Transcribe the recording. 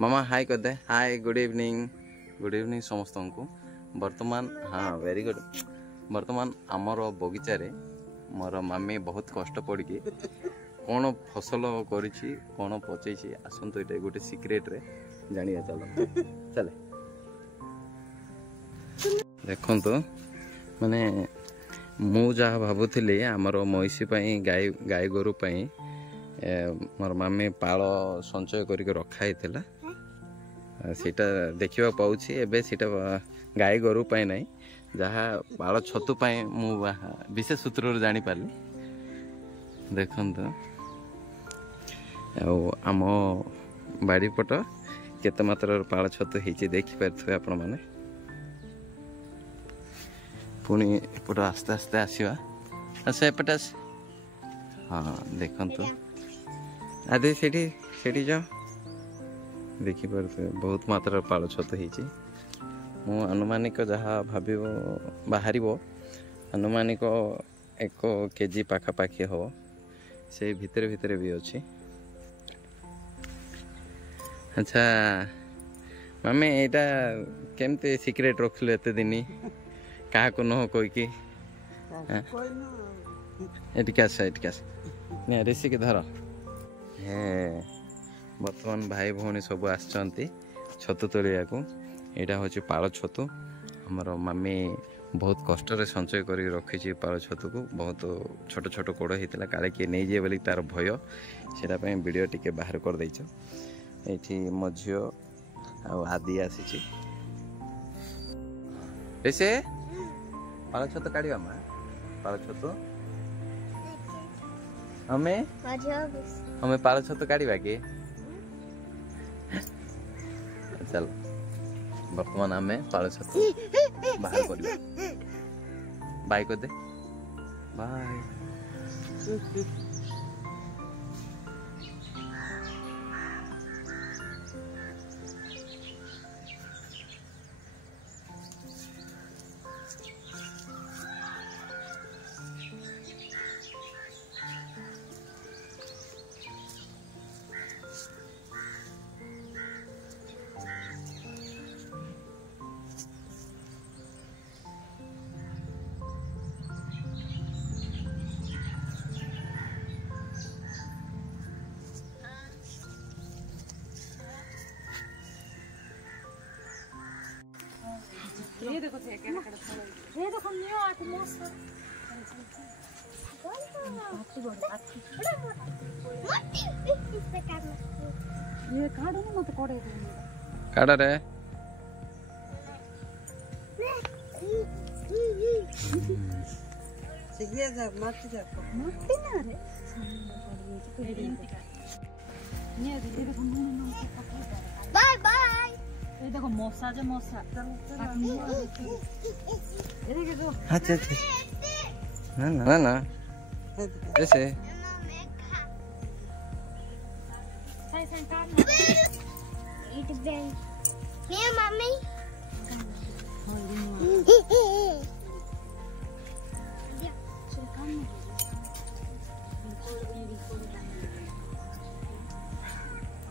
मामा हाय कर दे। Hi good evening समस्त को। वर्तमान हाँ वेरी गुड। वर्तमान आमर बगीचा रे मोर मामी बहुत कष्ट पड़ी कौन फसल करिछि कौन पचेछि आसंतु ये गोटे सिक्रेट रे जानिया चलो चले देखो तो माने मु जहाँ भावुली आमर महिषी गाय गाय गोरु मोर मामी पाल संचय करके रखाई सीटा देखा पाऊँ एटा गाय गोरु ना जहाँ पाल छतु मु विशेष सूत्र जानी पाली देखु आम बाड़ी पट केते मात्रा पाल छतु होती देखिपे आपण मैंने पुणी एपट आस्ते आस्ते आसवा आस एपटे आस हाँ देखु आदि से जाओ देखिपे बहुत मात्रा पाल छतु होती मु अनुमानिक जहाँ भाव बाहर अनुमानिक 1 केजी पाखापाखि हम से भितर भितर भी अच्छी। अच्छा मामे एटा केमते सिक्रेट रखलु एते दिन क्या को न कोई एटिकास ऋषि के धर हे बर्तमान भाई भौणी सब आसचंती छतु तोलिया को यहाँ हूँ पाल छतु आमर मामी बहुत कष्ट संचय कर रखी पाल छतु को बहुत छोट छोट कोड़ होता काले किए नहीं जाए बोली तार भय से वीडियो टिके बाहर कर देच ये मो झील आदि आसी से पाल छतु काढ़ा माँ पाल छतु हमें पाल छतु काढ़ा कि चल वर्तमान आम पाल छतु बाहर कर बाय कर दे बाय। ये देखो ये देखो नियो आके मस्त ये काढ़ो ना मत कोड़े काढ़ा रे ये जा मत ना रे ये देखो बाय बाय ये देखो मौसा जो मौसा ये देखो जो अच्छा अच्छा ना ना ऐसे साई साई काट इट बेल ये मम्मी